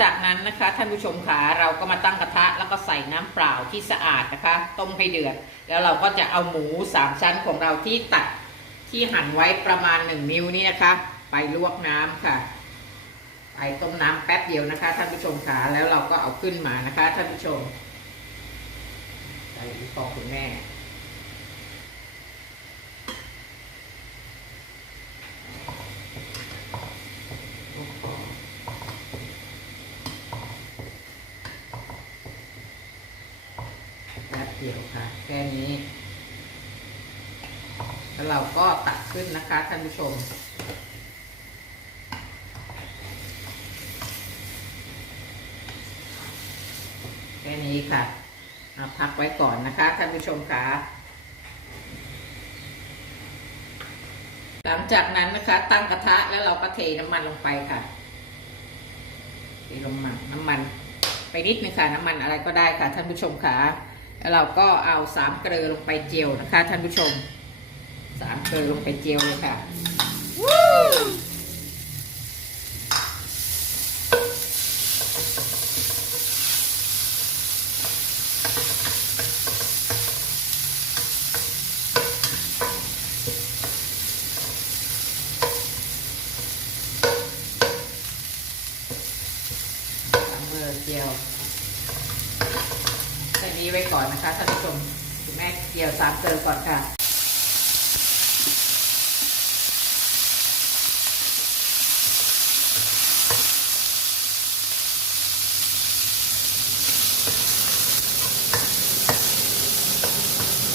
จากนั้นนะคะท่านผู้ชมขาเราก็มาตั้งกระทะแล้วก็ใส่น้ำเปล่าที่สะอาดนะคะ ต้มให้เดือด แล้วเราก็จะเอาหมูสามชั้นของเราที่ตัดที่หั่นไว้ประมาณหนึ่งนิ้วนี่นะคะ ไปลวกน้ำค่ะ ไปต้มน้ำแป๊บเดียวนะคะ ท่านผู้ชมขาแล้วเราก็เอาขึ้นมานะคะ ท่านผู้ชมใส่ฟองคุณแม่ แป๊บเดียว ค่ะแค่นี้ แล้วเราก็ตักขึ้นนะคะท่านผู้ชม แค่นี้ค่ะเอาพักไว้ก่อนนะคะท่านผู้ชมค่ะหลังจากนั้นนะคะ ตั้งกระทะแล้วเราก็เทน้ำมันลงไปค่ะเทลงมาน้ำมัน ไปนิดนึงค่ะน้ำมันอะไรก็ได้ค่ะท่านผู้ชมค่ะ แล้วเราก็เอาสามเกลือลงไปเจียวนะคะ ท่านผู้ชมสามเกลือลงไปเจียวเลยค่ะสามเกลือเจียว นี้ไว้ก่อนนะคะท่านผู้ชมคุณแม่เจียวสามเกลือก่อนค่ะ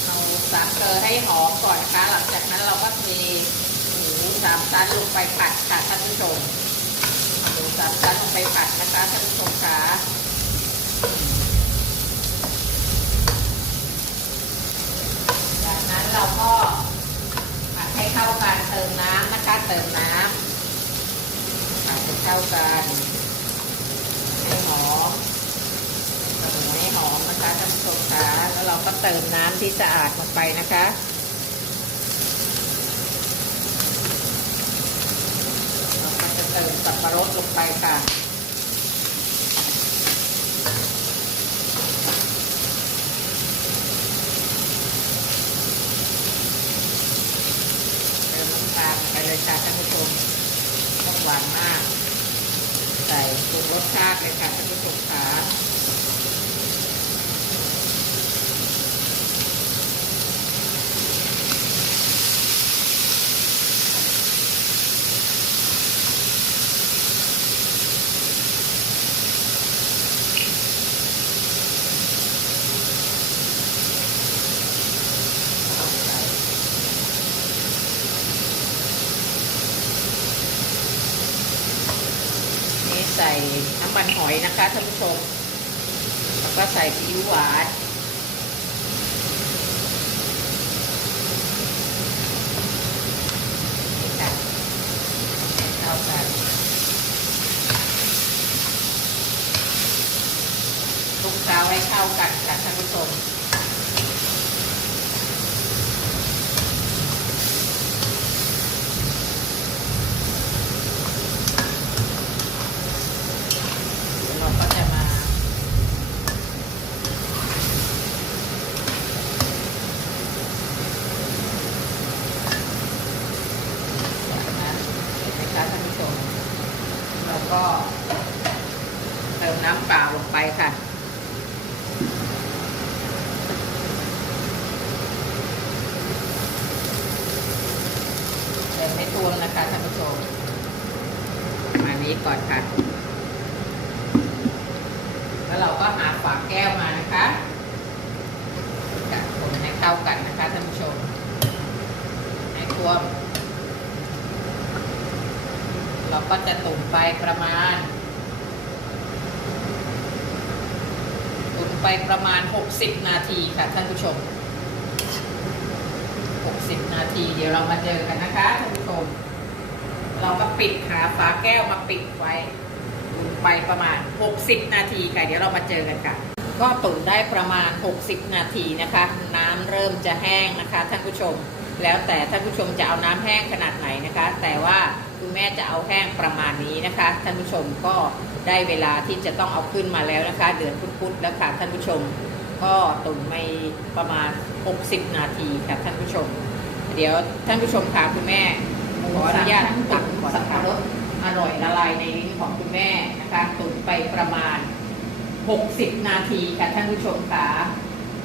เอาสามเกลือให้หอมก่อนนะคะ หลังจากนั้นเราก็เทหมูสามชั้นลงไปผัดค่ะท่านผู้ชมหมูสามชั้นลงไปผัดนะคะท่านผู้ชมค่ะจากนั้นเราก็ผัดให้เข้ากันเติมน้ำนะคะเติมน้ำผัดให้เข้ากันให้หอม หมูให้หอมนะคะท่านผู้ชมคะแล้วเราก็เติมน้ำที่สะอาดลงไปนะคะเราก็จะเติมสับปะรดลงไปค่ะเติมน้ำตาลไปเลยค่ะท่านผู้ชมต้องหวานมาก ใส่ปรุงรสชาติเลยค่ะท่านผู้ชมคะ นี่ ใส่น้ำมันหอยนะคะท่านผู้ชม แล้วก็ใส่ซีอิ๊วหวานนี่ค่ะเข้ากันคลุกเคล้าให้เข้ากันค่ะท่านผู้ชม เดี๋ยวเราก็จะมาจากนั้นเห็นไหมคะท่านผู้ชมเรา ก็ เติมน้ำเปล่าลงไปค่ะ เติมให้ท่วมนะคะท่านผู้ชมมานี้ก่อนค่ะ แล้วเราก็หาฝาแก้วมานะคะจัดคนให้เข้ากันนะคะท่านผู้ชม ให้ท่วมเราก็จะตุ่ม ไปประมาณตุ่มไปประมาณ 60 นาทีค่ะท่านผู้ชม 60 นาที เดี๋ยวเรามาเจอกันนะคะท่านผู้ชม เราก็ปิดหาฝาแก้วมาปิดไว้ตุ๋นไปประมาณ 60 นาทีค่ะ เดี๋ยวเรามาเจอกันค่ะ ก็ตุ๋นได้ประมาณ 60 นาทีนะคะ น้ำเริ่มจะแห้งนะคะท่านผู้ชม แล้วแต่ท่านผู้ชมจะเอาน้ำแห้งขนาดไหนนะคะ แต่ว่า ม่ม่จะเอาแห้งประมาณนี้นะคะ ท่านผู้ชมก็ได้เวลาที่จะต้องเอาขึ้นมาแล้วนะคะ เดือดพุดๆแล้วค่ะท่านผู้ชม ก็ตุ๋นไปประมาณ 60 นาทีค่ะท่านผู้ชม เดี๋ยวท่านผู้ชมค่ะคุณแม่ขออนุญาตตักสับปะรดอร่อยละลายในลิ้นของคุณแม่นะคะตุ๋นไปประมาณ 60 นาทีค่ะท่านผู้ชมค่ะ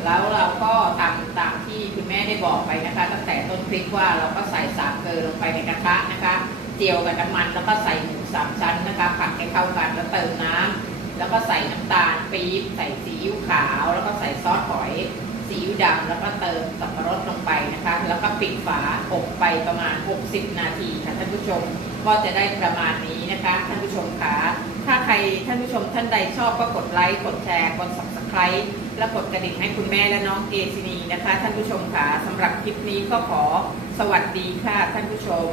แล้วเราก็ทำตามที่คุณแม่ได้บอกไปนะคะ ตั้งแต่ต้นคลิปว่าเราก็ใส่สามเกลือลงไปในกระทะนะคะ เจียวกับน้ำมันแล้วก็ใส่หมูสามชั้นนะคะผัดให้เข้ากันแล้วเติมน้ำแล้วก็ใส่น้ำตาลปี๊บใส่ซีอิ๊วขาว แล้วก็ใส่ซอสหอยซีอิ๊วดำแล้วก็เติมสับปะรดลงไปนะคะ แล้วก็ปิดฝาอบไปประมาณ 60 นาทีค่ะท่านผู้ชมก็จะได้ประมาณนี้นะคะท่านผู้ชมคะถ้าใครท่านผู้ชมท่านใดชอบก็กดไลค์กดแชร์กด subscribe และกดกระดิ่งให้คุณแม่และน้องเกซินีนะคะ ท่านผู้ชมค่ะสำหรับคลิปนี้ก็ขอสวัสดีค่ะท่านผู้ชม